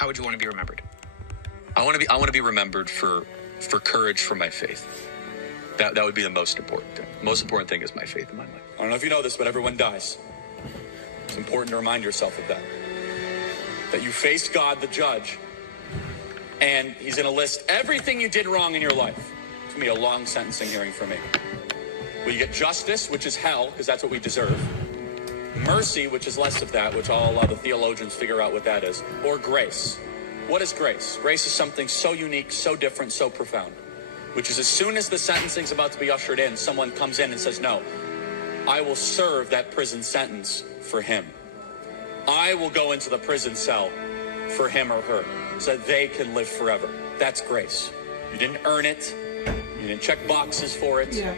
how would you want to be remembered? I want to be remembered for courage for my faith. That would be the most important thing. The most important thing is my faith in my life. I don't know if you know this, but everyone dies. It's important to remind yourself of that. That you face God, the judge, and he's going to list everything you did wrong in your life. It's going to be a long sentencing hearing for me. Will you get justice, which is hell, because that's what we deserve. Mercy, which is less of that, which I'll allow the theologians figure out what that is. Or grace. What is grace? Grace is something so unique, so different, so profound. Which is as soon as the sentencing's about to be ushered in, someone comes in and says, no, I will serve that prison sentence for him. I will go into the prison cell for him or her so that they can live forever. That's grace. You didn't earn it. You didn't check boxes for it. Yeah.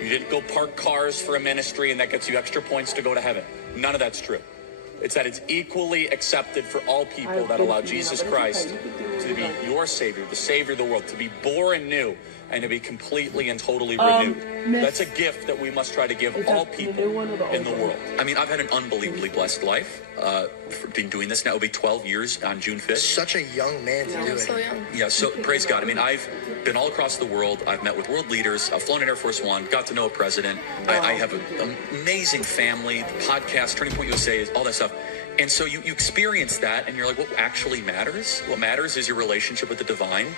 You didn't go park cars for a ministry and that gets you extra points to go to heaven. None of that's true. It's that it's equally accepted for all people that allow Jesus Christ to be your Savior, the Savior of the world, to be born new and to be completely and totally renewed. That's a gift that we must try to give all people in the world. I mean, I've had an unbelievably blessed life. Been doing this now, it'll be 12 years on June 5th. Such a young man to do it. So young. Yeah, so praise God. I mean, I've been all across the world. I've met with world leaders. I've flown in Air Force One, got to know a president. I have an amazing family, the podcast, Turning Point USA, all that stuff. And so you experience that and you're like, what actually matters? What matters is your relationship with the divine,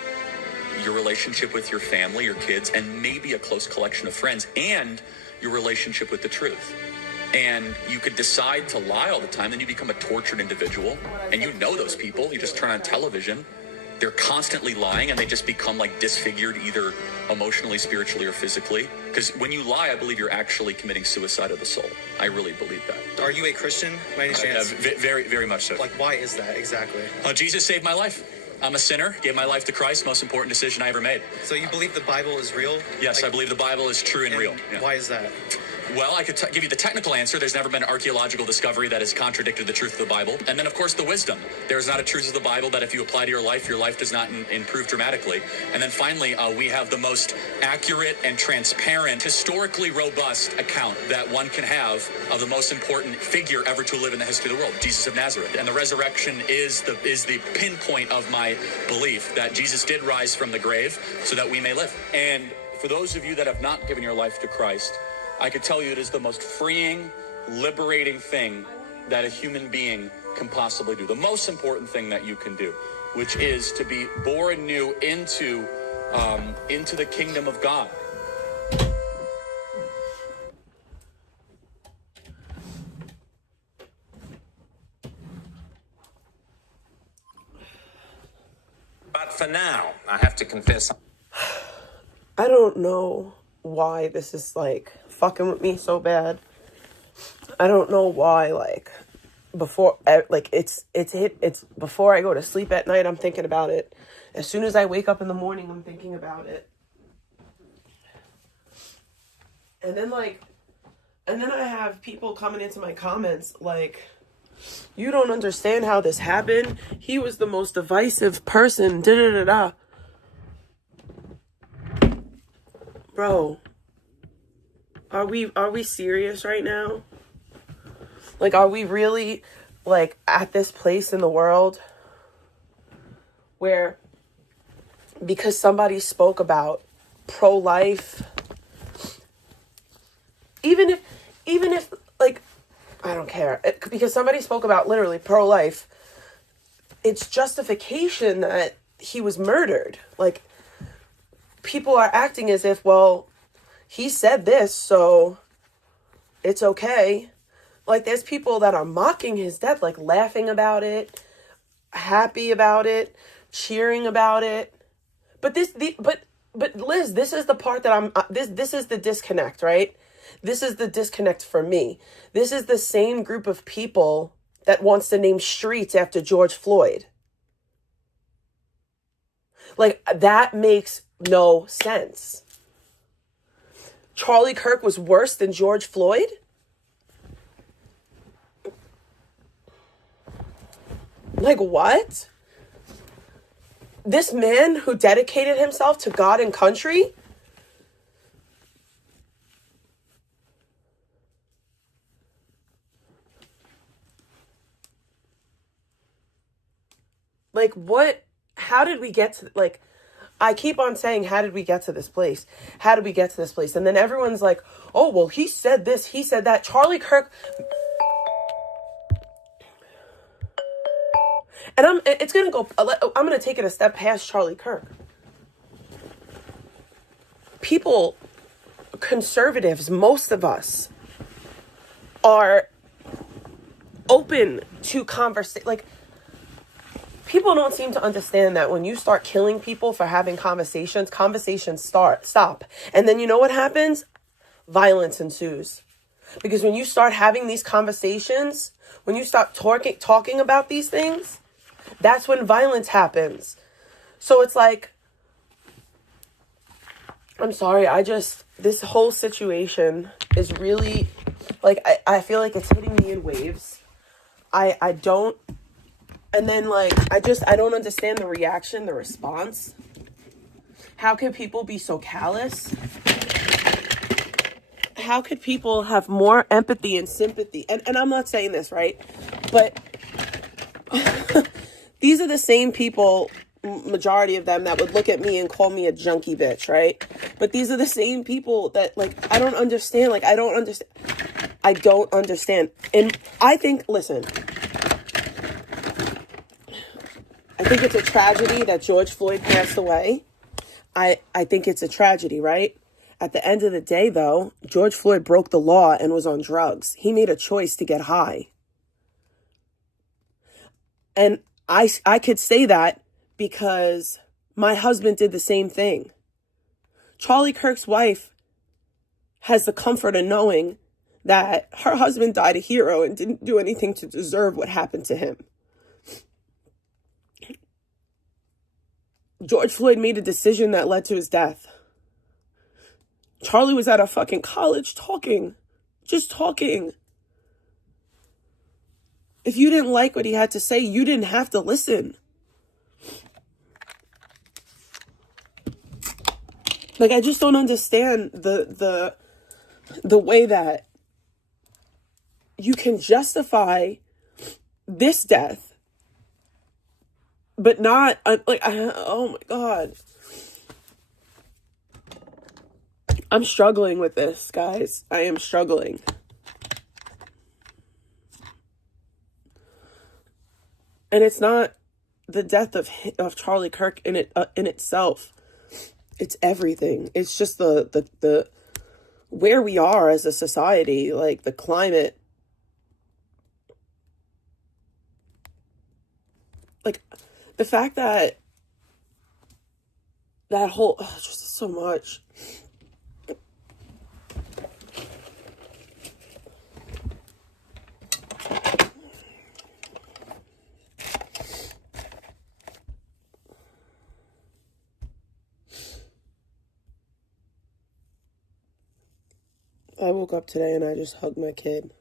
your relationship with your family, your kids, and maybe a close collection of friends, and your relationship with the truth. And you could decide to lie all the time, then you become a tortured individual. And you know those people. You just turn on television. They're constantly lying, and they just become like disfigured, either emotionally, spiritually, or physically. Because when you lie, I believe you're actually committing suicide of the soul. I really believe that. Are you a Christian, by any chance? Very, very much so. Like, why is that exactly? Jesus saved my life. I'm a sinner, gave my life to Christ, most important decision I ever made. So you believe the Bible is real? Yes, I believe the Bible is true and real. Yeah. Why is that? Well, I could give you the technical answer. There's never been an archaeological discovery that has contradicted the truth of the Bible. And then, of course, the wisdom. There's not a truth of the Bible that if you apply to your life does not improve dramatically. And then finally, we have the most accurate and transparent, historically robust account that one can have of the most important figure ever to live in the history of the world, Jesus of Nazareth. And the resurrection is the pinpoint of my belief that Jesus did rise from the grave so that we may live. And for those of you that have not given your life to Christ, I could tell you it is the most freeing, liberating thing that a human being can possibly do. The most important thing that you can do, which is to be born new into the kingdom of God. But for now, I have to confess. I don't know why this is like fucking with me so bad. I don't know why, like, before, like, it's before I go to sleep at night, I'm thinking about it. As soon as I wake up in the morning, I'm thinking about it. And then I have people coming into my comments like, you don't understand how this happened. He was the most divisive person, da-da-da-da. Bro, are we serious right now? Like, are we really, like, at this place in the world where because somebody spoke about pro-life, even if, like, I don't care, because somebody spoke about literally pro-life, it's justification that he was murdered. Like, people are acting as if, well, he said this, so it's okay. Like, there's people that are mocking his death, like laughing about it, happy about it, cheering about it. But Liz, this is the part that this is the disconnect, right? This is the disconnect for me. This is the same group of people that wants to name streets after George Floyd. Like, that makes no sense. Charlie Kirk was worse than George Floyd? Like, what? This man who dedicated himself to God and country? Like, what, how did we get to, like, I keep on saying, how did we get to this place? How did we get to this place? And then everyone's like, oh, well, he said this, he said that. Charlie Kirk. And I'm going to take it a step past Charlie Kirk. People, conservatives, most of us are open to conversation. Like, people don't seem to understand that when you start killing people for having conversations stop. And then you know what happens? Violence ensues. Because when you start having these conversations, when you start talking about these things, that's when violence happens. So it's like, I'm sorry, this whole situation is really, like, I feel like it's hitting me in waves. I don't, and then, like, I don't understand the reaction, the response. How could people be so callous? How could people have more empathy and sympathy? And I'm not saying this, right? But these are the same people, majority of them, that would look at me and call me a junkie bitch, right? But these are the same people that, like, I don't understand. Like, I don't understand. And I think, listen, I think it's a tragedy that George Floyd passed away. I think it's a tragedy, right? At the end of the day, though, George Floyd broke the law and was on drugs. He made a choice to get high. And I could say that because my husband did the same thing. Charlie Kirk's wife has the comfort of knowing that her husband died a hero and didn't do anything to deserve what happened to him. George Floyd made a decision that led to his death. Charlie was at a fucking college talking. Just talking. If you didn't like what he had to say, you didn't have to listen. Like, I just don't understand the way that you can justify this death, but not, oh my God. I'm struggling with this, guys. I am struggling. And it's not the death of Charlie Kirk in itself. It's everything. It's just the where we are as a society, like the climate. Like the fact that whole, just so much. I woke up today and I just hugged my kid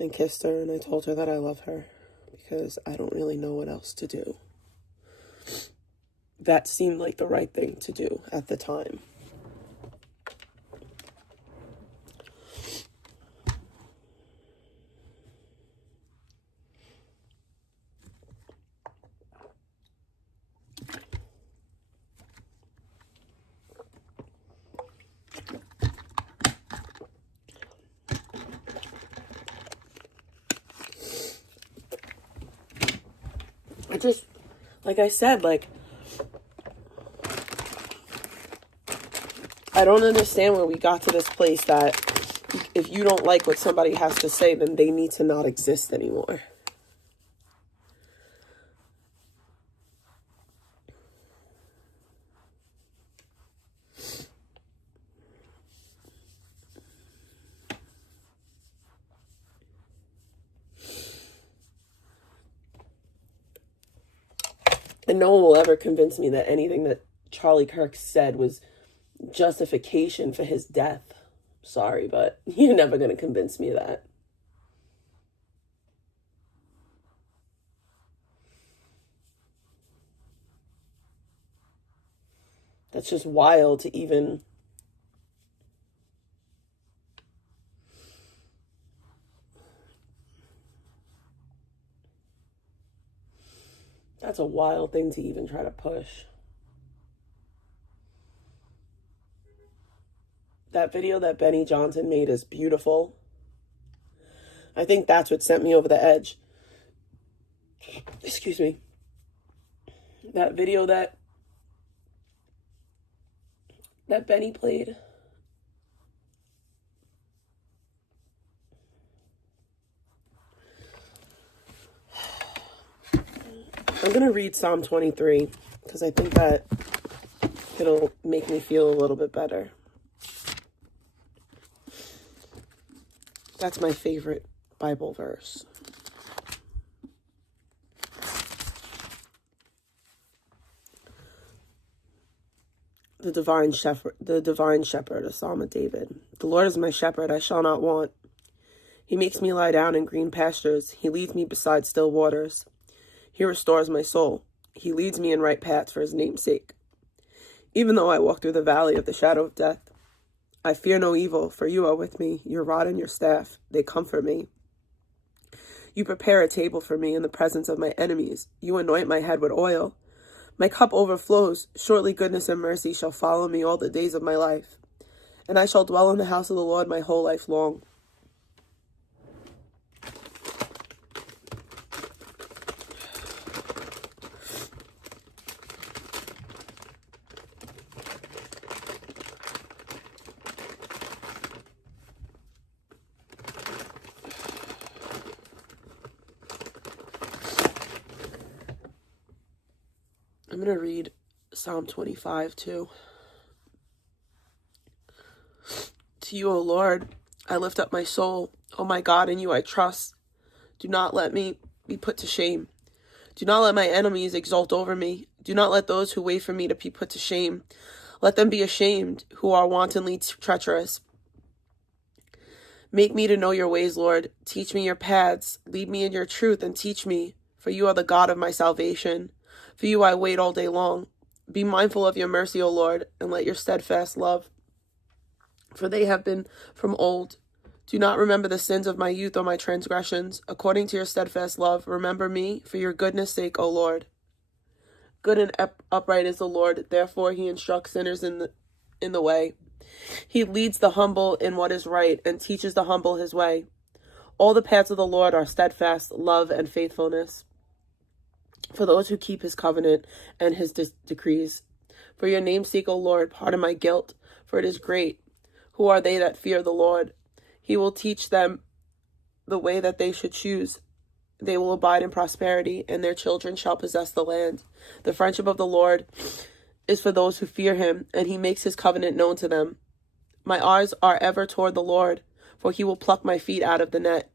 and kissed her, and I told her that I love her because I don't really know what else to do. That seemed like the right thing to do at the time. Like I said, like, I don't understand where we got to this place that if you don't like what somebody has to say, then they need to not exist anymore. And no one will ever convince me that anything that Charlie Kirk said was justification for his death. Sorry, but you're never going to convince me of that. That's just wild to even... That's a wild thing to even try to push. That video that Benny Johnson made is beautiful. I think that's what sent me over the edge. Excuse me. That video that Benny played. I'm going to read Psalm 23 because I think that it'll make me feel a little bit better. That's my favorite Bible verse. The divine shepherd, a Psalm of David. The Lord is my shepherd, I shall not want. He makes me lie down in green pastures. He leads me beside still waters. He restores my soul. He leads me in right paths for his name's sake. Even though I walk through the valley of the shadow of death, I fear no evil, for you are with me. Your rod and your staff, they comfort me. You prepare a table for me in the presence of my enemies. You anoint my head with oil. My cup overflows. Surely goodness and mercy shall follow me all the days of my life, and I shall dwell in the house of the Lord my whole life long. I'm going to read Psalm 25 too. To you, O Lord, I lift up my soul. O my God, in you I trust. Do not let me be put to shame. Do not let my enemies exult over me. Do not let those who wait for me to be put to shame. Let them be ashamed who are wantonly treacherous. Make me to know your ways, Lord. Teach me your paths. Lead me in your truth and teach me, for you are the God of my salvation. For you I wait all day long. Be mindful of your mercy, O Lord, and let your steadfast love, for they have been from old. Do not remember the sins of my youth or my transgressions. According to your steadfast love, remember me for your goodness' sake, O Lord. Good and upright is the Lord, therefore he instructs sinners in the way. He leads the humble in what is right and teaches the humble his way. All the paths of the Lord are steadfast love and faithfulness, for those who keep his covenant and his decrees. For your name's sake, O Lord, pardon my guilt, for it is great. Who are they that fear the Lord? He will teach them the way that they should choose. They will abide in prosperity, and their children shall possess the land. The friendship of the Lord is for those who fear him, and he makes his covenant known to them. My eyes are ever toward the Lord, for he will pluck my feet out of the net.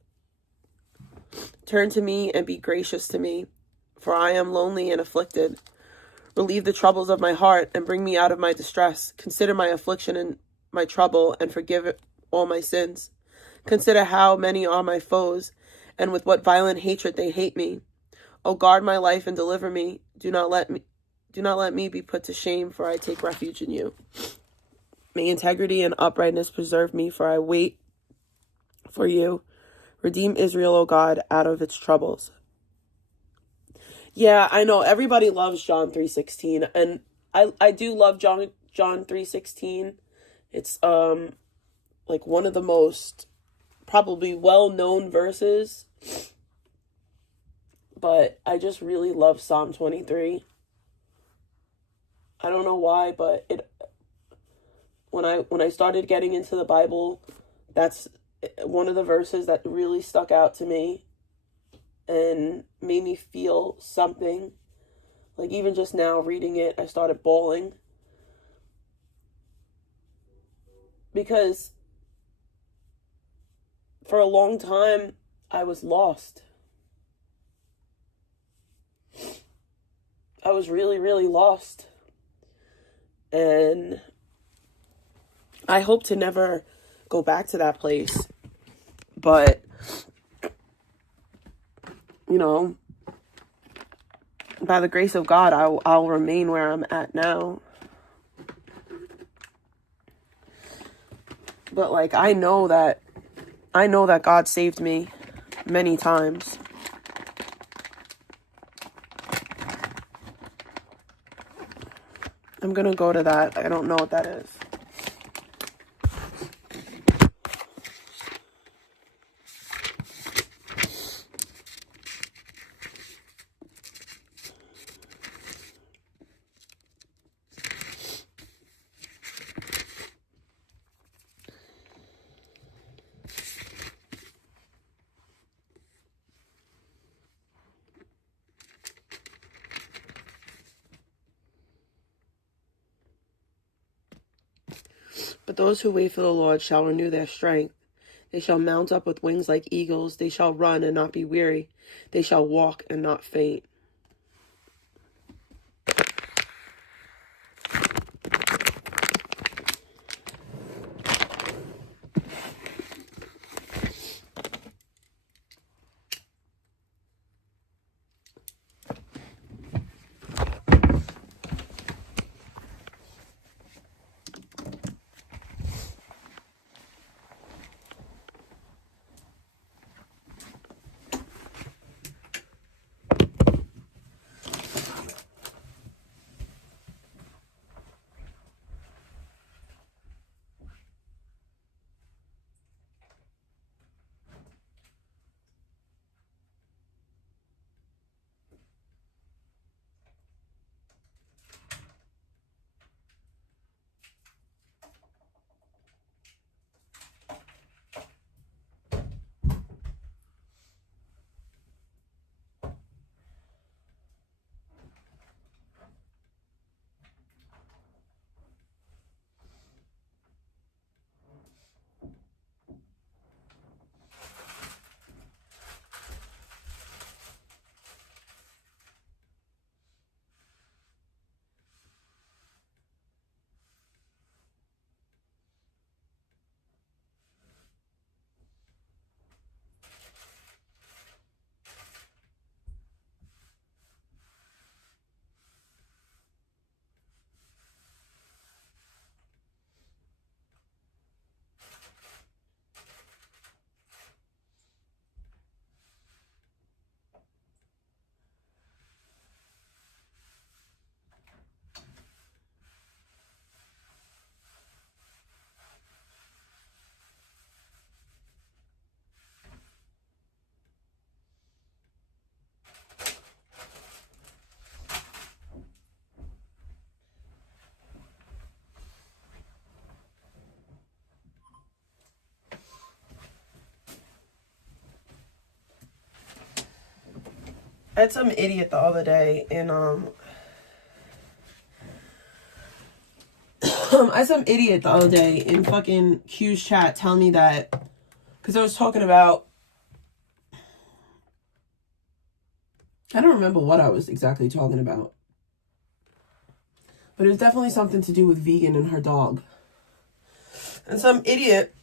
Turn to me and be gracious to me, for I am lonely and afflicted. Relieve the troubles of my heart and bring me out of my distress. Consider my affliction and my trouble and forgive all my sins. Consider how many are my foes and with what violent hatred they hate me. O guard my life and deliver me. Do not let me be put to shame, for I take refuge in you. May integrity and uprightness preserve me, for I wait for you. Redeem Israel, O God, out of its troubles. Yeah, I know everybody loves John 3:16, and I do love John 3:16. It's like one of the most probably well-known verses, but I just really love Psalm 23. I don't know why, but when I started getting into the Bible, that's one of the verses that really stuck out to me and made me feel something. Like even just now reading it, I started bawling. Because for a long time, I was lost. I was really, really lost. And I hope to never go back to that place. But you know, by the grace of God, I'll remain where I'm at now. But like, I know that God saved me many times. I'm gonna go to that. I don't know what that is. But those who wait for the Lord shall renew their strength. They shall mount up with wings like eagles. They shall run and not be weary. They shall walk and not faint. I had some idiot the other day in I had some idiot the other day in fucking Q's chat tell me that, because I was talking about, I don't remember what I was exactly talking about, but it was definitely something to do with vegan and her dog. And some idiot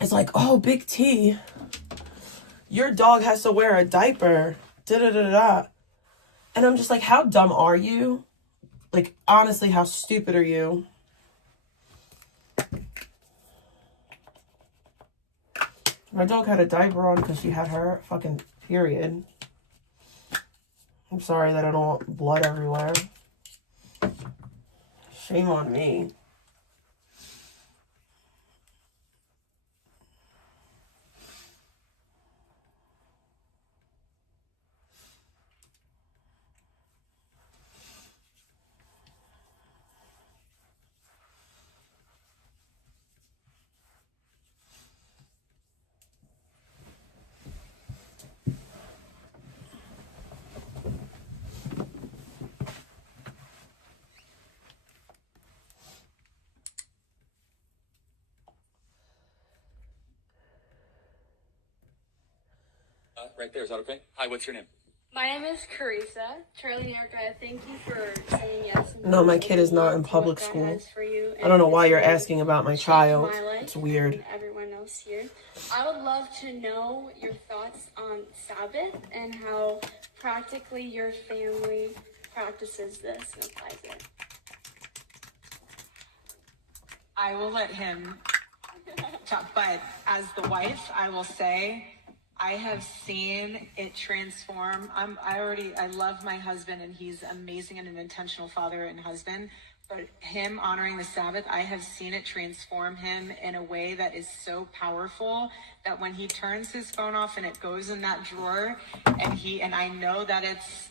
is like, oh, Big T, your dog has to wear a diaper, da-da-da-da. And I'm just like, how dumb are you? Like, honestly, how stupid are you? My dog had a diaper on because she had her fucking period. I'm sorry that I don't want blood everywhere. Shame on me. Right there, is that okay? Hi, what's your name? My name is Carissa. Charlie and Erica, thank you for saying yes. No, my kid is not in public school. I don't know why you're asking about my child. It's weird. Everyone else here. I would love to know your thoughts on Sabbath and how practically your family practices this and applies it. I will let him talk, but as the wife, I will say I have seen it transform. I love my husband, and he's amazing and an intentional father and husband. But him honoring the Sabbath, I have seen it transform him in a way that is so powerful that when he turns his phone off and it goes in that drawer, and I know that it's,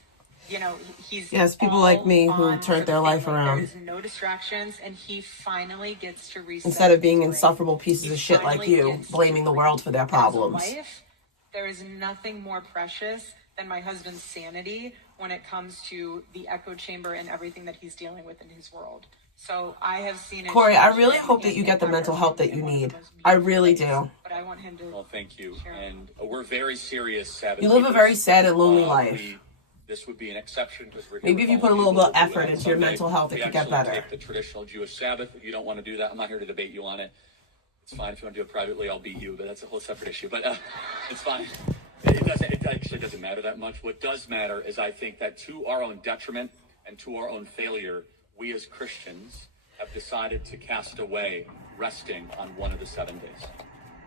you know, he's Yes, people like me who on turned for their the life family. around. There's no distractions, and he finally gets to reset Instead of being his way. insufferable pieces He of shit like finally you, gets blaming to the world for their As a problems. wife, there is nothing more precious than my husband's sanity when it comes to the echo chamber and everything that he's dealing with in his world. So I have seen it. Corey, I change really him hope that and you get the impact mental our help that family you in one of the need. most I meaningful really ways. do. But I want him to. Well, thank you. share. And we're very serious Sabbath. You live a keepers. very sad and lonely life. This would be an exception because we're here Maybe with if you all put a of little but bit we'll of do it effort on into your Sunday. mental health, it We could get actually better. take the traditional Jewish Sabbath. If you don't want to do that, I'm not here to debate you on it. It's fine. If you want to do it privately, I'll beat you, but that's a whole separate issue. But it's fine. It actually doesn't matter that much. What does matter is I think that to our own detriment and to our own failure, we as Christians have decided to cast away resting on one of the 7 days.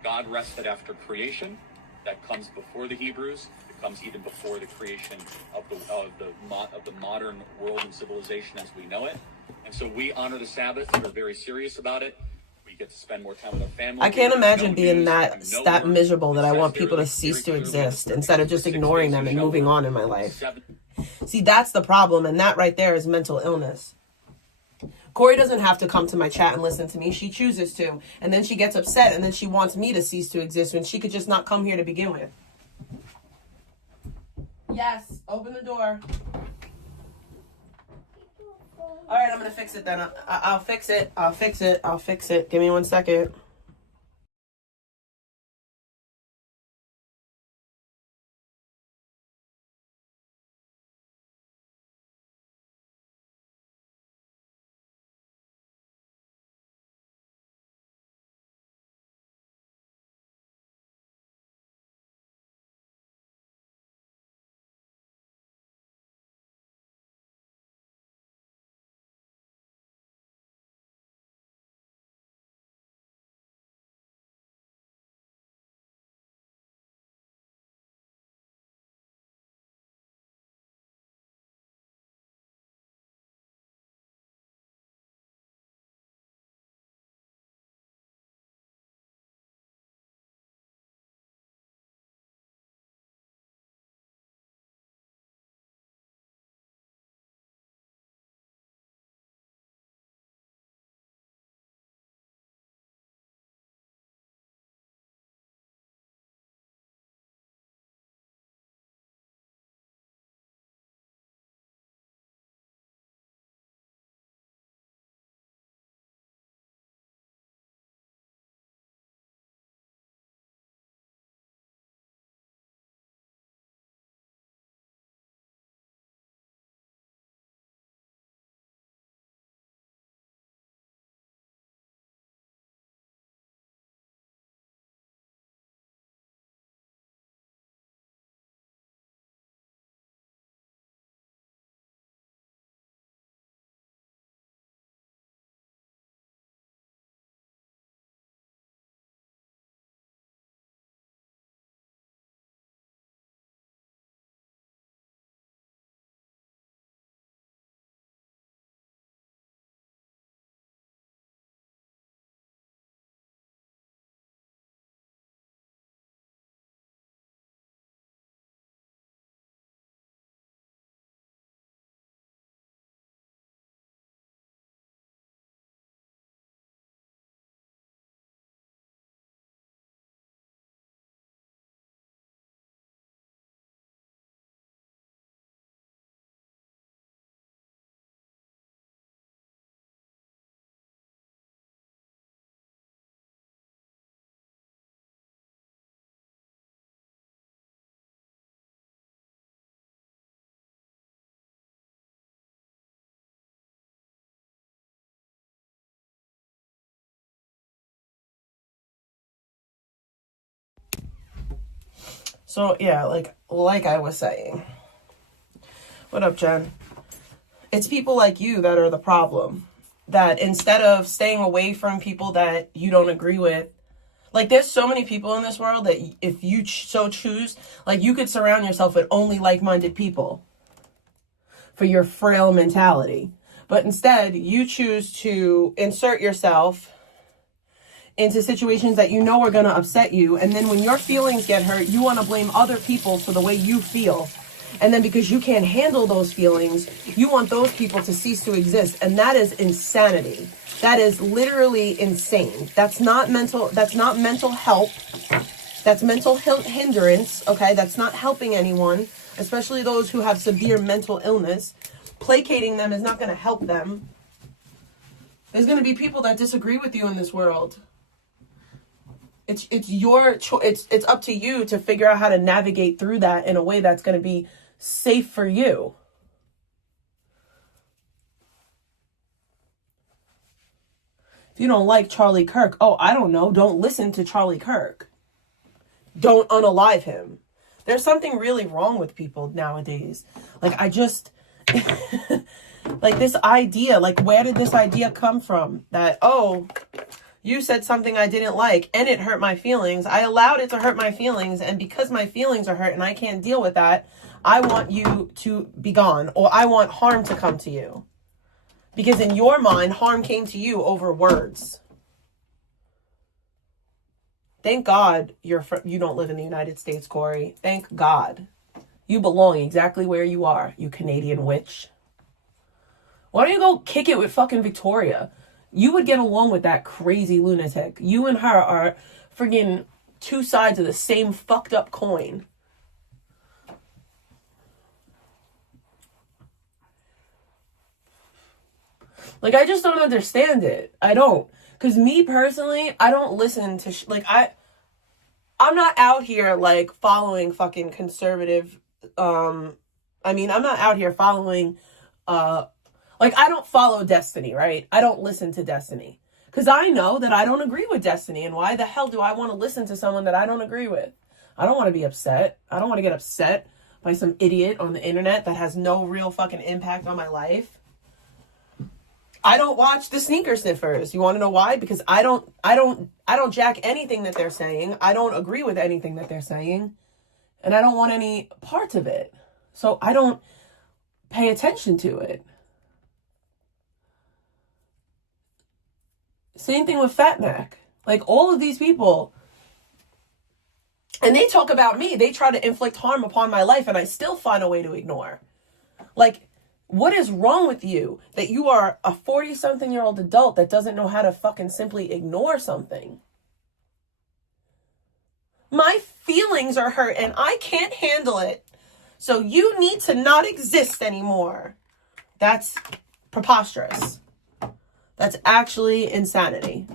God rested after creation. That comes before the Hebrews. It comes even before the creation of the modern world and civilization as we know it. And so we honor the Sabbath. We're very serious about it. We get to spend more time with our family. I can't imagine being that work. miserable that I want It people to says cease to very clearly exist instead of just 6 ignoring days them you and shall moving work. on in my life. 7 See, that's the problem, and that right there is mental illness. Corey doesn't have to come to my chat and listen to me. She chooses to, and then she gets upset, and then she wants me to cease to exist when she could just not come here to begin with. Yes, open the door. All right, I'm gonna fix it then. I'll fix it. I'll fix it. I'll fix it. Give me 1 second. So, yeah, like I was saying. What up, Jen? It's people like you that are the problem. That instead of staying away from people that you don't agree with, like there's so many people in this world that if you so choose, like you could surround yourself with only like-minded people for your frail mentality. But instead, you choose to insert yourself into situations that you know are going to upset you. And then when your feelings get hurt, you want to blame other people for the way you feel. And then because you can't handle those feelings, you want those people to cease to exist. And that is insanity. That is literally insane. That's not mental help. That's mental hindrance, okay? That's not helping anyone, especially those who have severe mental illness. Placating them is not going to help them. There's going to be people that disagree with you in this world. It's your choice. It's up to you to figure out how to navigate through that in a way that's going to be safe for you. If you don't like Charlie Kirk, I don't know, don't listen to Charlie Kirk. Don't unalive him. There's something really wrong with people nowadays. Like, I just... like, this idea, like, where did this idea come from? That, you said something I didn't like and it hurt my feelings. I allowed it to hurt my feelings. And because my feelings are hurt and I can't deal with that, I want you to be gone, or I want harm to come to you. Because in your mind, harm came to you over words. Thank God you don't live in the United States, Corey. Thank God. You belong exactly where you are, you Canadian witch. Why don't you go kick it with fucking Victoria? You would get along with that crazy lunatic. You and her are friggin' two sides of the same fucked up coin. Like, I just don't understand it. I don't. Because me personally, I don't listen to... I'm not out here, like, following fucking conservative... I'm not out here following... I don't follow Destiny, right? I don't listen to Destiny. Because I know that I don't agree with Destiny. And why the hell do I want to listen to someone that I don't agree with? I don't want to be upset. I don't want to get upset by some idiot on the internet that has no real fucking impact on my life. I don't watch the Sneaker Sniffers. You want to know why? Because I don't jack anything that they're saying. I don't agree with anything that they're saying. And I don't want any part of it. So I don't pay attention to it. Same thing with Fat Mac. Like, all of these people, and they talk about me. They try to inflict harm upon my life, and I still find a way to ignore. Like, what is wrong with you that you are a 40-something-year-old adult that doesn't know how to fucking simply ignore something? My feelings are hurt, and I can't handle it. So you need to not exist anymore. That's preposterous. That's actually insanity.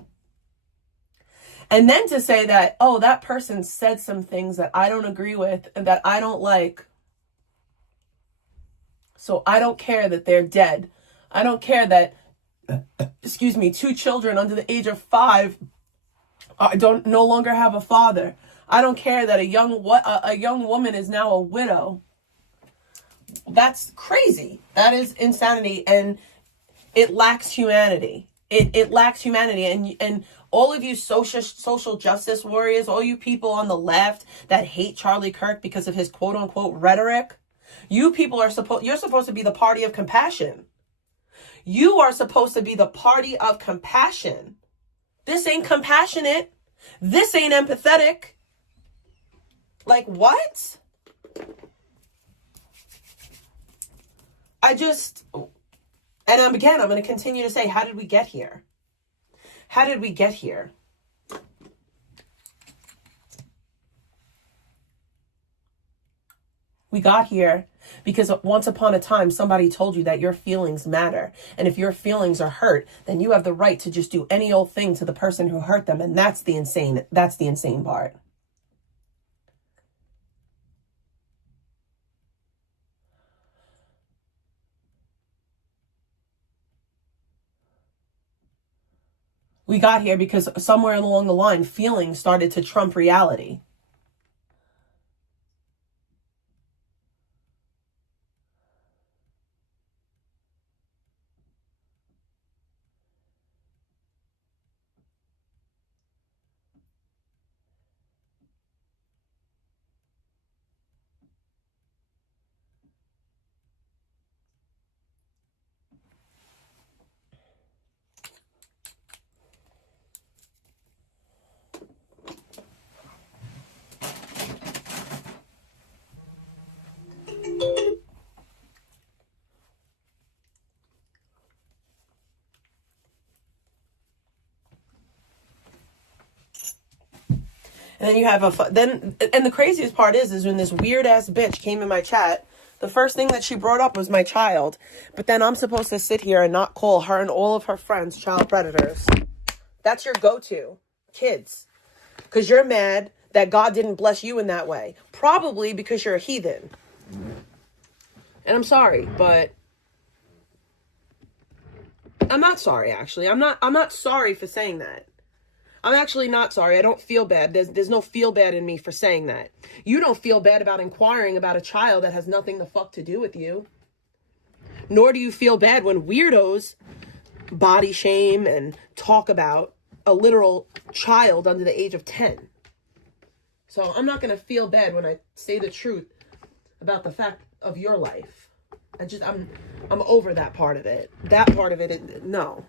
And then to say that, that person said some things that I don't agree with and that I don't like. So I don't care that they're dead. I don't care that, 2 children under the age of 5 don't no longer have a father. I don't care that a young woman is now a widow. That's crazy. That is insanity. And it lacks humanity. It lacks humanity. And all of you social justice warriors, all you people on the left that hate Charlie Kirk because of his quote unquote rhetoric, you people you're supposed to be the party of compassion. You are supposed to be the party of compassion. This ain't compassionate. This ain't empathetic. Like, what? And I'm going to continue to say, how did we get here? How did we get here? We got here because once upon a time, somebody told you that your feelings matter. And if your feelings are hurt, then you have the right to just do any old thing to the person who hurt them. And that's the insane part. We got here because somewhere along the line, feelings started to trump reality. Then you have and the craziest part is when this weird ass bitch came in my chat, the first thing that she brought up was my child. But then I'm supposed to sit here and not call her and all of her friends child predators. That's your go-to, kids. Because you're mad that God didn't bless you in that way. Probably because you're a heathen. And I'm sorry, but I'm not sorry, actually. I'm not sorry for saying that. I'm actually not sorry. I don't feel bad. There's no feel bad in me for saying that. You don't feel bad about inquiring about a child that has nothing the fuck to do with you. Nor do you feel bad when weirdos body shame and talk about a literal child under the age of 10. So I'm not going to feel bad when I say the truth about the fact of your life. I'm over that part of it. That part of it, no.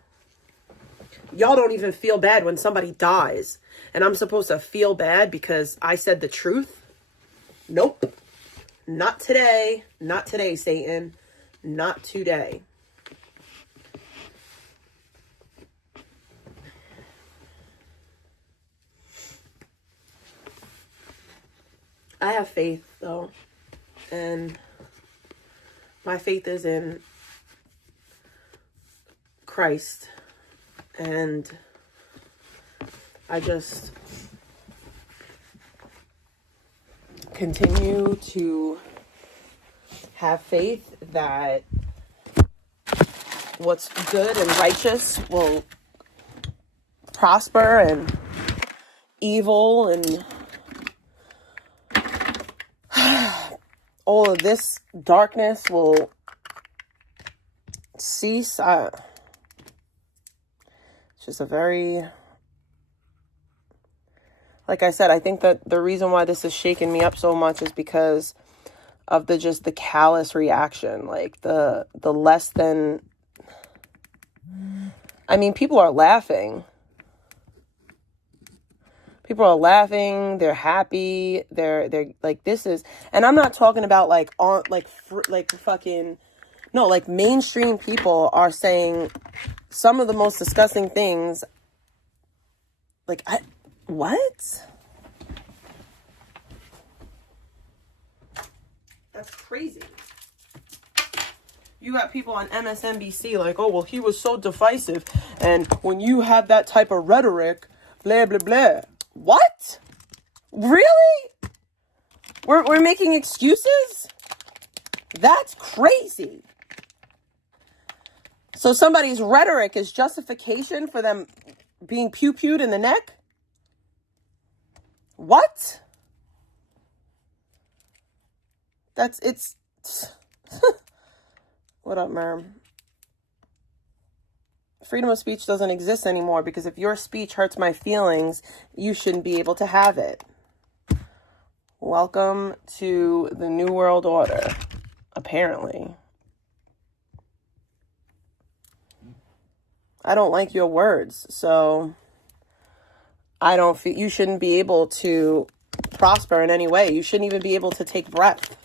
Y'all don't even feel bad when somebody dies. And I'm supposed to feel bad because I said the truth? Nope. Not today. Not today, Satan. Not today. I have faith, though. And my faith is in Christ. And I just continue to have faith that what's good and righteous will prosper and evil and all of this darkness will cease. Just a very, like I said, I think that the reason why this has shaken me up so much is because of the callous reaction, like the less than, I mean, people are laughing. People are laughing. They're happy. They're like, this is, and I'm not talking about like mainstream people are saying some of the most disgusting things. Like, what? That's crazy. You got people on MSNBC like, oh, well, he was so divisive. And when you have that type of rhetoric, blah, blah, blah. What? Really? We're making excuses? That's crazy. So somebody's rhetoric is justification for them being pew-pewed in the neck? What? It's... What up, Merm? Freedom of speech doesn't exist anymore because if your speech hurts my feelings, you shouldn't be able to have it. Welcome to the New World Order, apparently. I don't like your words, so I don't feel you shouldn't be able to prosper in any way. You shouldn't even be able to take breath.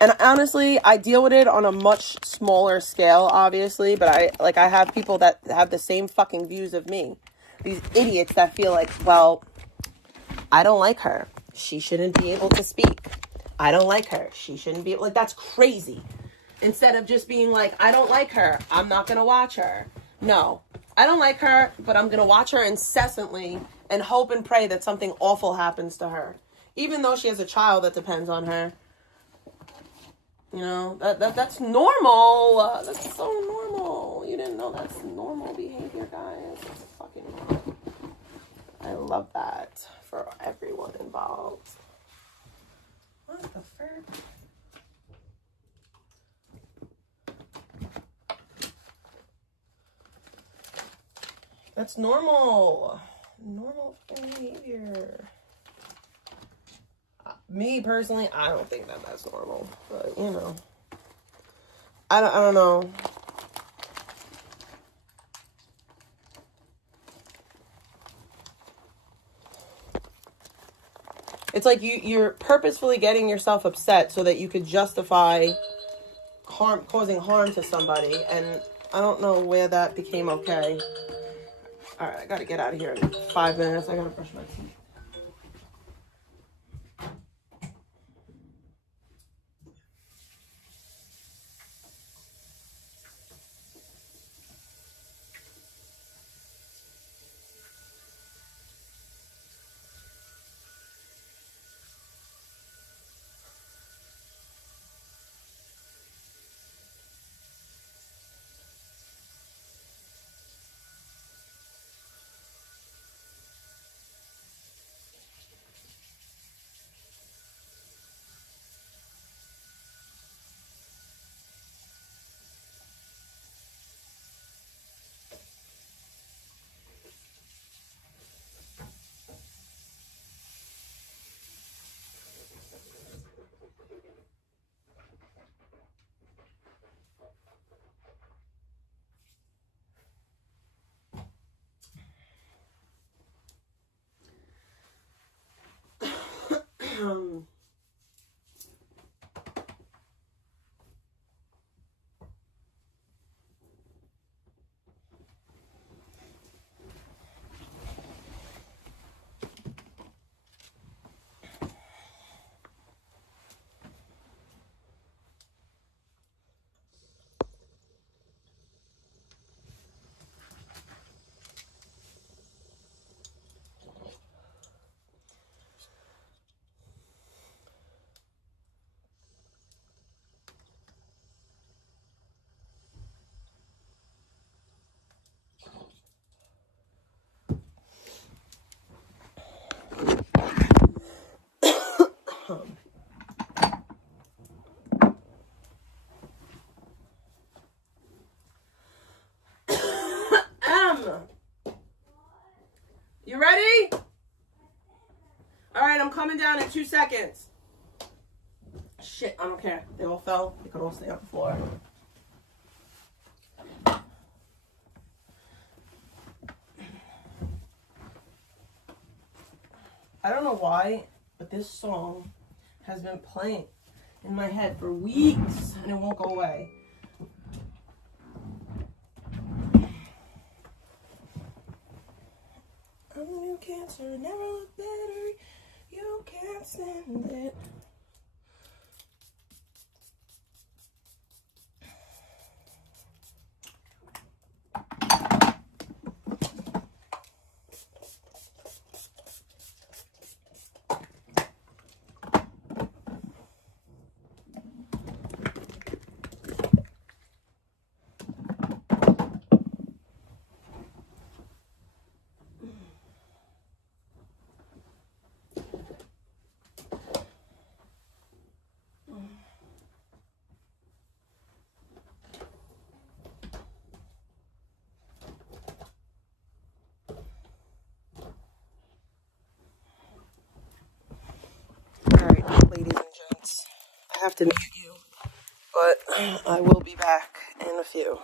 And honestly, I deal with it on a much smaller scale, obviously, but I have people that have the same fucking views of me. These idiots that feel like, well, I don't like her. She shouldn't be able to speak. I don't like her. She shouldn't be, like, that's crazy. Instead of just being like, I don't like her. I'm not going to watch her. No, I don't like her, but I'm going to watch her incessantly and hope and pray that something awful happens to her. Even though she has a child that depends on her. You know, that's normal. That's so normal. You didn't know that's normal behavior, guys. It's fucking normal. I love that for everyone involved. What the frick? That's normal. Normal behavior. Me personally, I don't think that that's normal, but you know, I don't know. It's like you're purposefully getting yourself upset so that you could justify causing harm to somebody, and I don't know where that became okay. All right, I gotta get out of here in 5 minutes. I gotta brush my teeth. You ready? All right, I'm coming down in 2 seconds. Shit, I don't care. They all fell. They could all stay on the floor. I don't know why, but this song has been playing in my head for weeks and it won't go away. I'm a new cancer, never look better. You can't stand it. Alright, ladies and gents, I have to mute you, but I will be back in a few.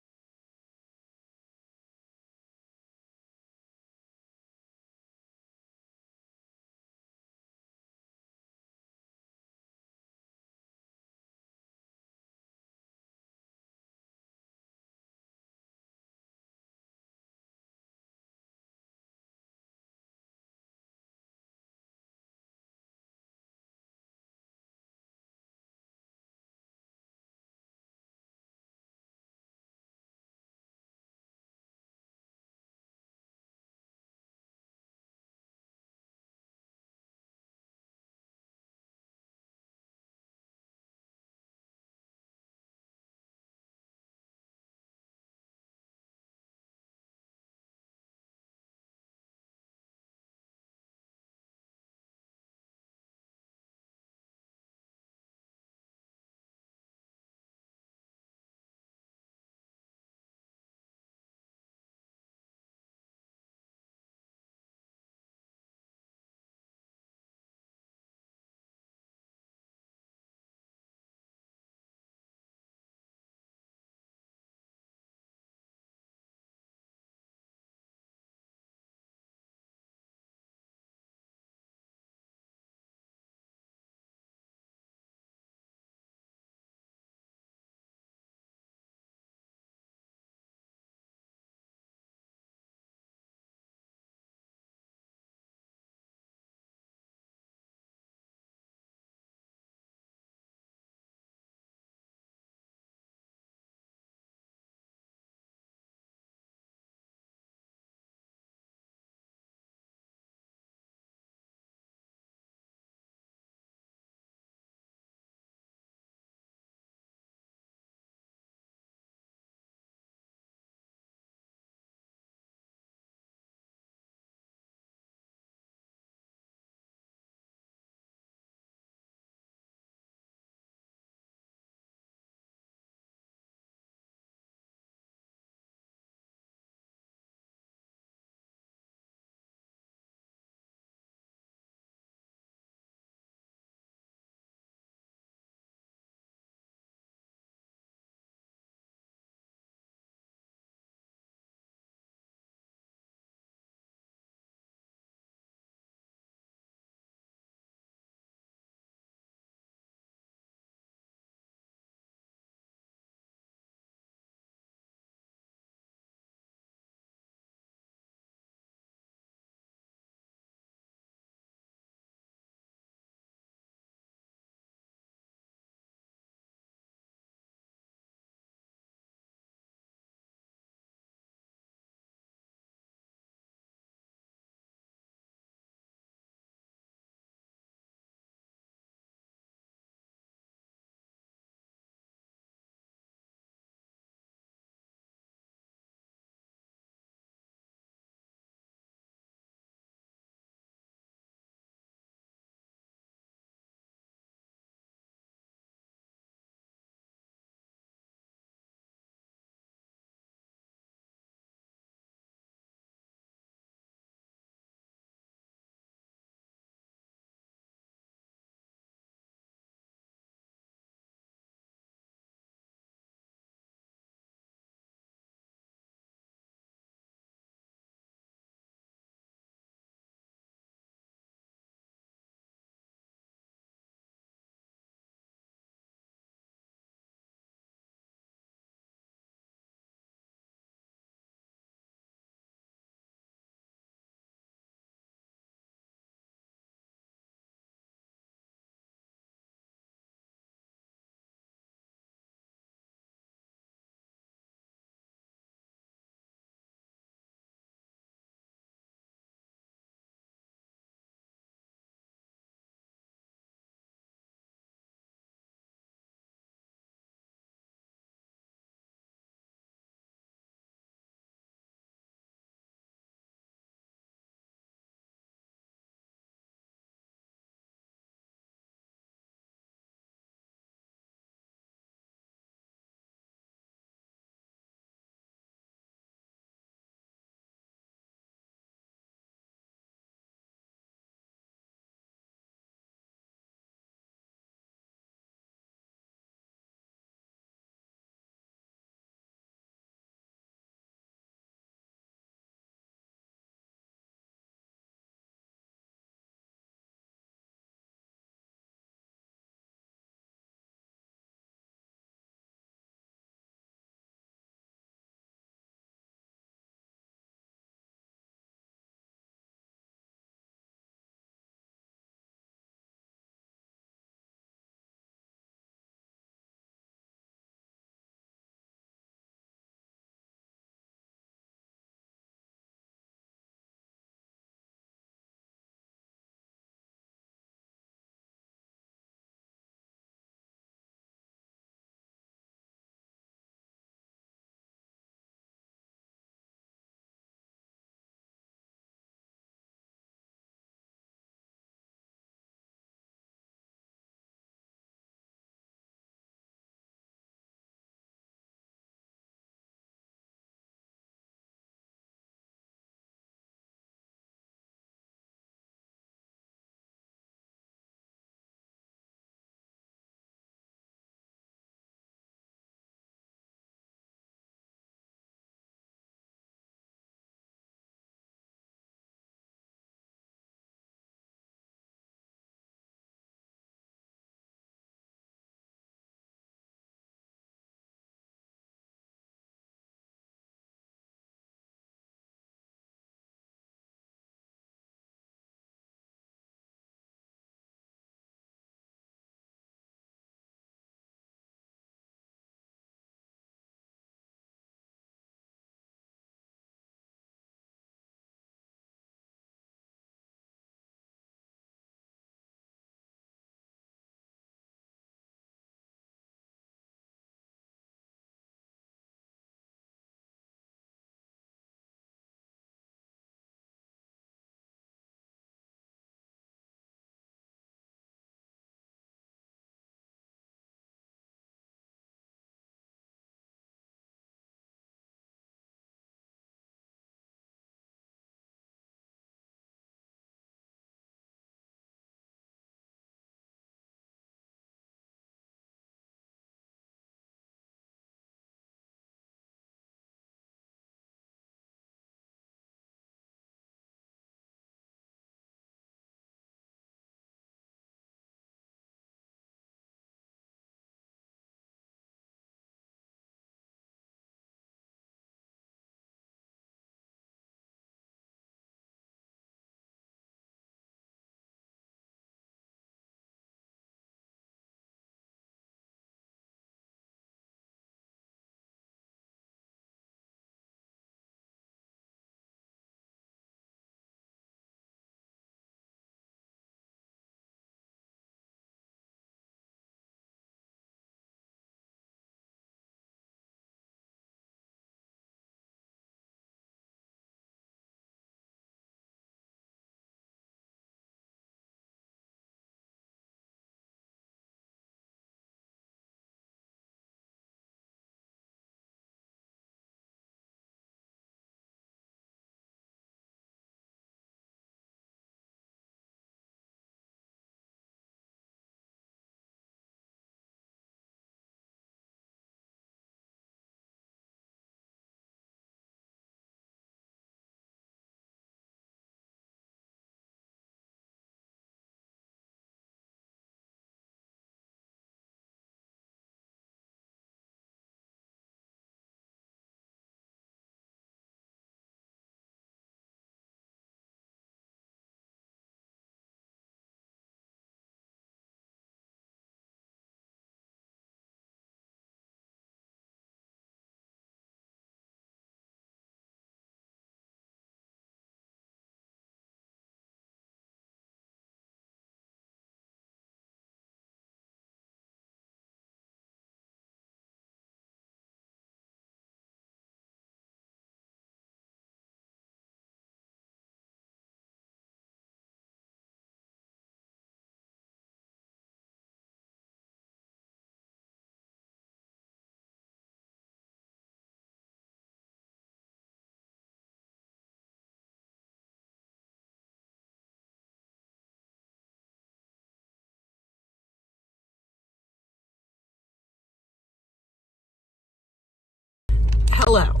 hello.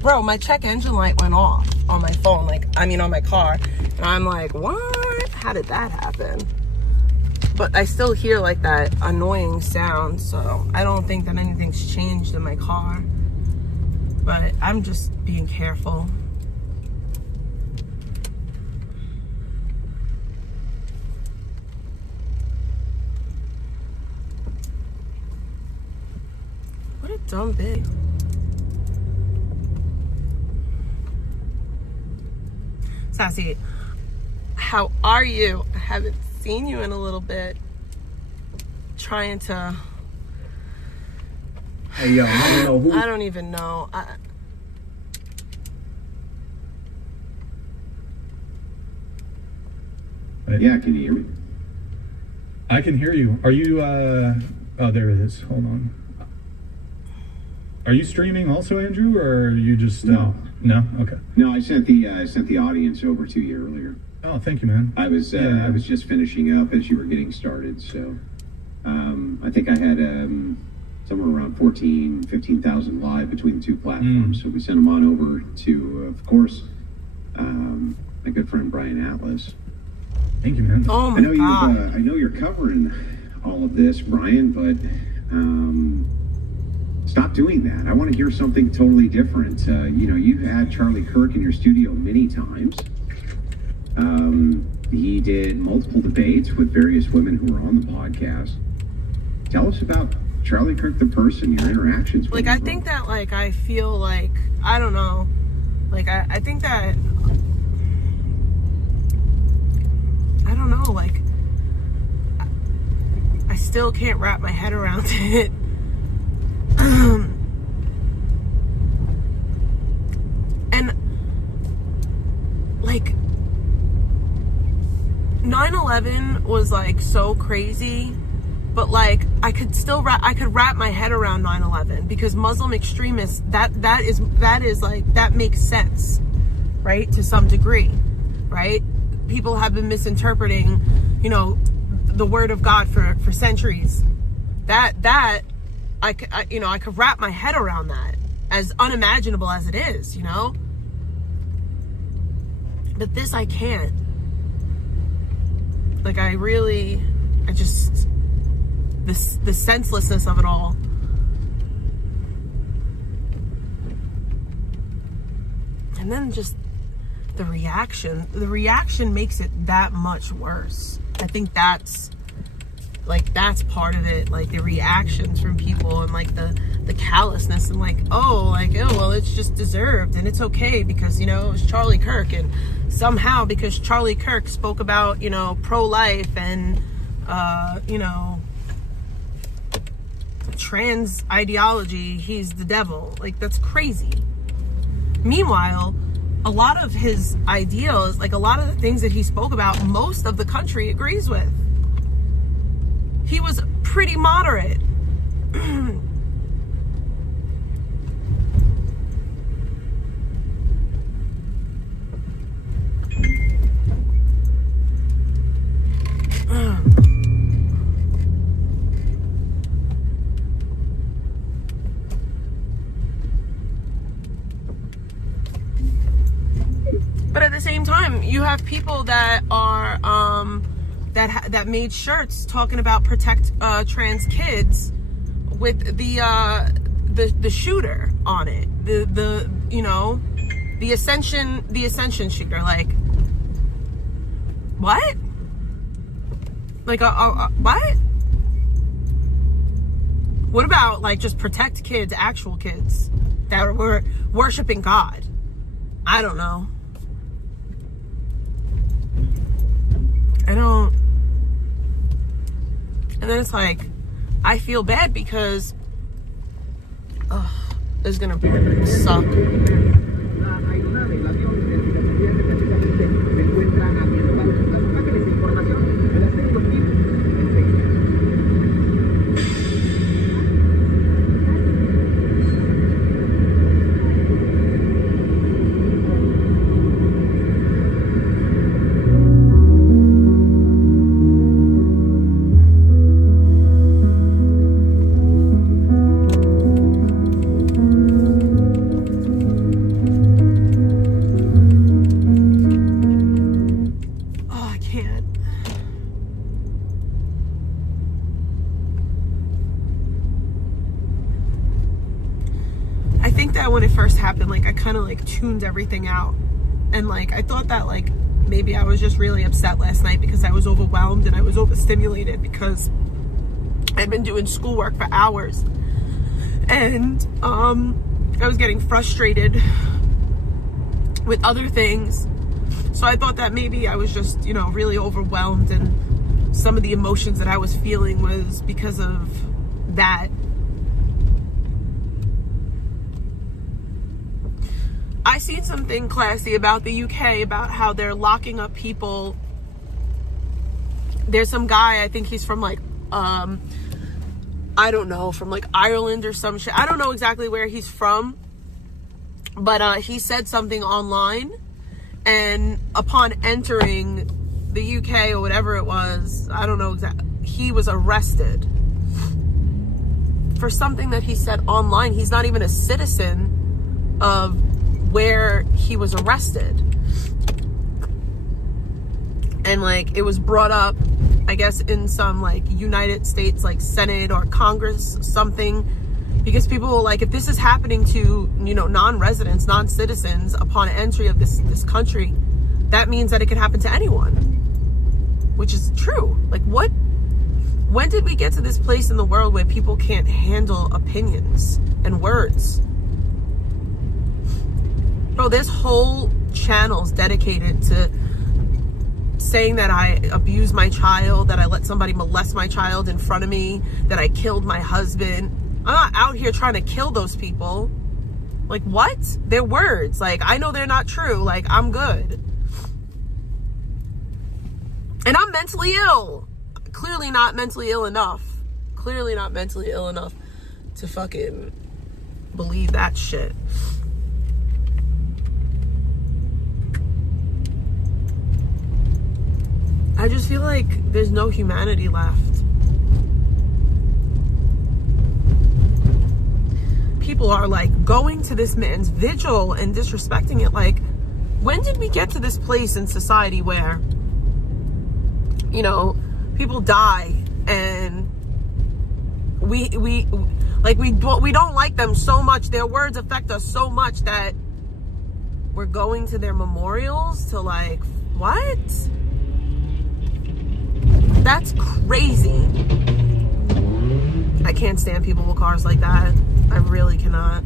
Bro, my check engine light went off on my phone, on my car. And I'm like, what? How did that happen? But I still hear like that annoying sound, so I don't think that anything's changed in my car. But I'm just being careful. What a dumb bitch. Sassy, how are you? I haven't seen you in a little bit. Trying to... Hey, yo, I don't know who... I don't even know. Yeah, can you hear me? I can hear you. Are you, oh, there it is. Hold on. Are you streaming also, Andrew, or are you just... No. No? Okay. No, I sent the audience over to you earlier. Oh, thank you, man. I was just finishing up as you were getting started, so I think I had somewhere around 15,000 live between the two platforms. So we sent them on over to, of course, my good friend Brian Atlas. Thank you, man. Oh my God. I know you're covering all of this, Brian, but stop doing that. I want to hear something totally different. You've had Charlie Kirk in your studio many times. He did multiple debates with various women who were on the podcast. Tell us about Charlie Kirk, the person, your interactions with him. I think that, I feel like, I don't know. I think that, I don't know, I still can't wrap my head around it. And 9/11 was so crazy, but I could wrap my head around 9/11 because Muslim extremists, that makes sense, right? To some degree, right? People have been misinterpreting, the word of God for centuries. I could wrap my head around that, as unimaginable as it is, But this I can't. The senselessness of it all. And then just the reaction. The reaction makes it that much worse. I think that's part of it, the reactions from people and the callousness and oh well, it's just deserved and it's okay because it was Charlie Kirk, and somehow because Charlie Kirk spoke about pro-life and trans ideology, he's the devil. That's crazy. Meanwhile, a lot of his ideals, a lot of the things that he spoke about, most of the country agrees with. He was pretty moderate. But at the same time, you have people that are that made shirts talking about protect trans kids with the shooter on it, the ascension shooter. What? What? What about just protect kids, actual kids that were worshiping God? I don't know. And then it's I feel bad because it's gonna suck. can't. I think that when it first happened, like, I kind of like tuned everything out. And like, I thought that like, maybe I was just really upset last night because I was overwhelmed and I was overstimulated because I'd been doing schoolwork for hours. And I was getting frustrated with other things. So I thought that maybe I was just, you know, really overwhelmed, and some of the emotions that I was feeling was because of that. I seen something classy about the UK, about how they're locking up people. There's some guy, I think he's from like, I don't know, from like Ireland or some shit. I don't know exactly where he's from, but he said something online, and upon entering the UK or whatever it was, I don't know exactly, he was arrested for something that he said online. He's not even a citizen of where he was arrested. And like, it was brought up, I guess, in some like United States like Senate or Congress something, because people were like, if this is happening to, you know, non-residents, non-citizens upon entry of this country, that means that it could happen to anyone, which is true. Like, when did we get to this place in the world where people can't handle opinions and words? Bro, there's whole channels dedicated to saying that I abused my child, that I let somebody molest my child in front of me, that I killed my husband. I'm not out here trying to kill those people. Like, what? They're words. Like, I know they're not true. Like, I'm good. And I'm mentally ill. Clearly not mentally ill enough. Clearly not mentally ill enough to fucking believe that shit. I just feel like there's no humanity left. People are like going to this man's vigil and disrespecting it. Like, when did we get to this place in society where, you know, people die and we don't like them so much, their words affect us so much that we're going to their memorials to like, what? That's crazy. I can't stand people with cars like that. I really cannot.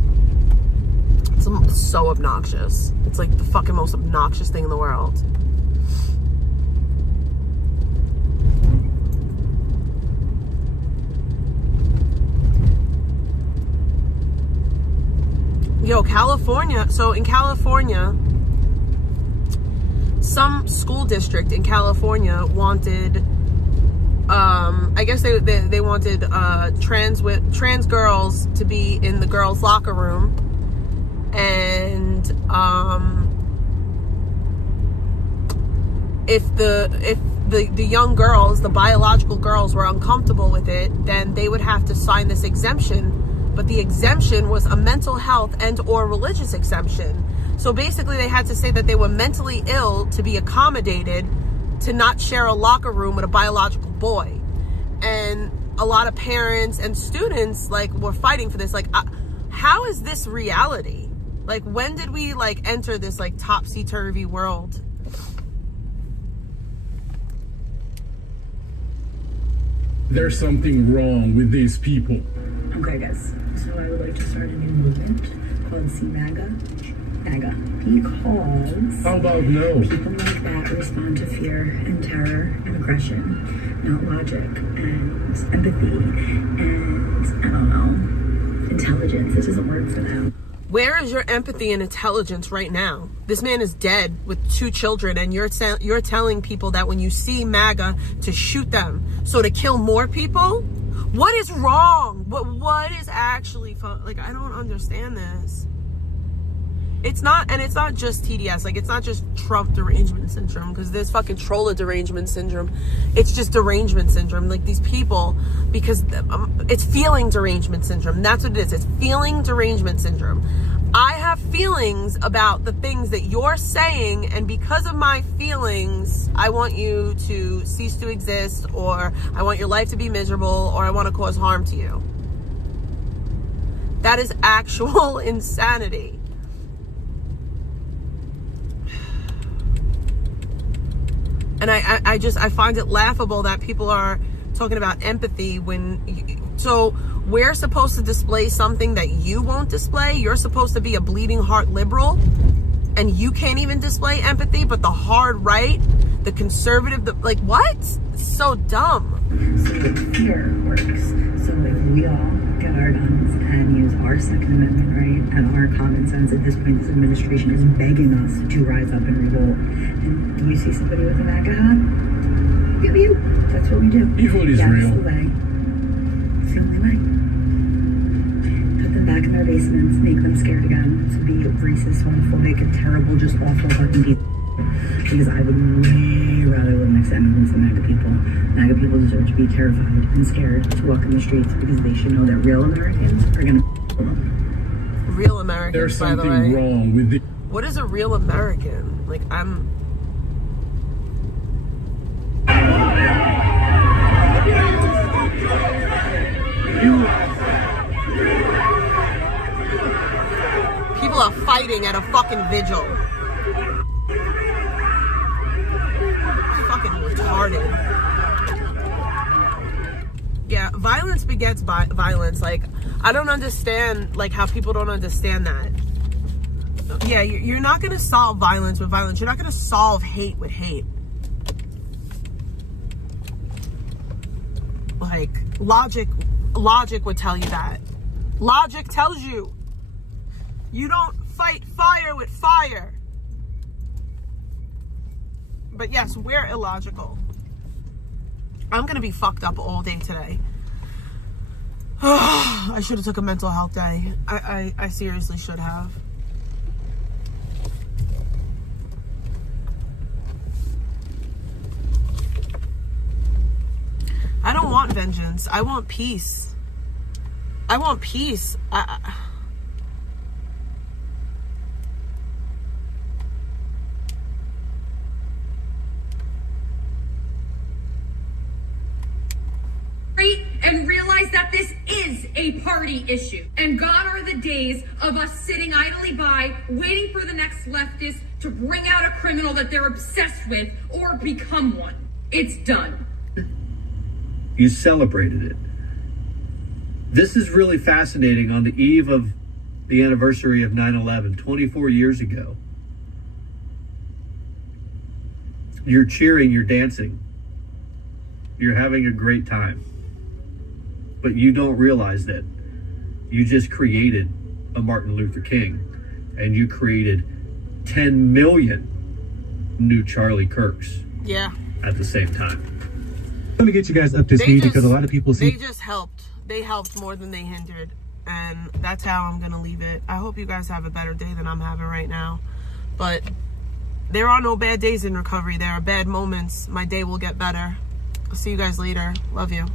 It's so obnoxious. It's like the fucking most obnoxious thing in the world. Yo, California. So in California, some school district in California wanted, I guess they wanted trans girls to be in the girls' locker room, and if the young girls, the biological girls, were uncomfortable with it, then they would have to sign this exemption. But the exemption was a mental health and or religious exemption. So basically they had to say that they were mentally ill to be accommodated to not share a locker room with a biological boy. And a lot of parents and students like were fighting for this. Like, how is this reality? Like, when did we like enter this like topsy-turvy world? There's something wrong with these people. Okay, guys. So I would like to start a new movement called CMAGA. MAGA. Because How about no? people like that respond to fear and terror and aggression, not logic and empathy and, I don't know, intelligence. It doesn't work for them. Where is your empathy and intelligence right now? This man is dead with 2 children, and you're telling people that when you see MAGA to shoot them, so to kill more people? What is wrong? What is actually fun? Like, I don't understand this. It's not just TDS. Like, it's not just Trump derangement syndrome, because there's fucking troller derangement syndrome. It's just derangement syndrome. Like, these people, because it's feeling derangement syndrome. That's what it is. It's feeling derangement syndrome. I have feelings about the things that you're saying, and because of my feelings, I want you to cease to exist, or I want your life to be miserable, or I want to cause harm to you. That is actual insanity. And I find it laughable that people are talking about empathy so we're supposed to display something that you won't display. You're supposed to be a bleeding heart liberal, and you can't even display empathy, but the hard right, the conservative, like what? It's so dumb. So fear works. So if we all get our guns and use our Second Amendment right and our common sense, at this point this administration is begging us to rise up and revolt. And do you see somebody with a MAGA hat? Pew. That's what we do. Evil is real. That's the way. It's the only way. Put them back in their basements, make them scared again to be racist, homophobic, and terrible, just awful fucking people. Because I would way rather live next to immigrants than MAGA people. MAGA people deserve to be terrified and scared to walk in the streets, because they should know that real Americans are gonna. Real Americans, There's by the way. something wrong with the. What is a real American? Like, people are fighting at a fucking vigil. Fucking retarded. Yeah, violence begets violence. Like, I don't understand, like, how people don't understand that. Yeah, you're not gonna solve violence with violence. You're not gonna solve hate with hate. Like, logic would tell you that. Logic tells you don't fight fire with fire. But yes, we're illogical. I'm gonna be fucked up all day today. I should have took a mental health day. I seriously should have. I don't want vengeance. I want peace. I want peace. And realize that this is a party issue. And gone are the days of us sitting idly by, waiting for the next leftist to bring out a criminal that they're obsessed with or become one. It's done. You celebrated it. This is really fascinating. On the eve of the anniversary of 9/11, 24 years ago, you're cheering, you're dancing, you're having a great time. But you don't realize that you just created a Martin Luther King, and you created 10 million new Charlie Kirks. Yeah. At the same time. Let me get you guys up to speed, because a lot of people see. They just helped. They helped more than they hindered. And that's how I'm going to leave it. I hope you guys have a better day than I'm having right now. But there are no bad days in recovery. There are bad moments. My day will get better. I'll see you guys later. Love you.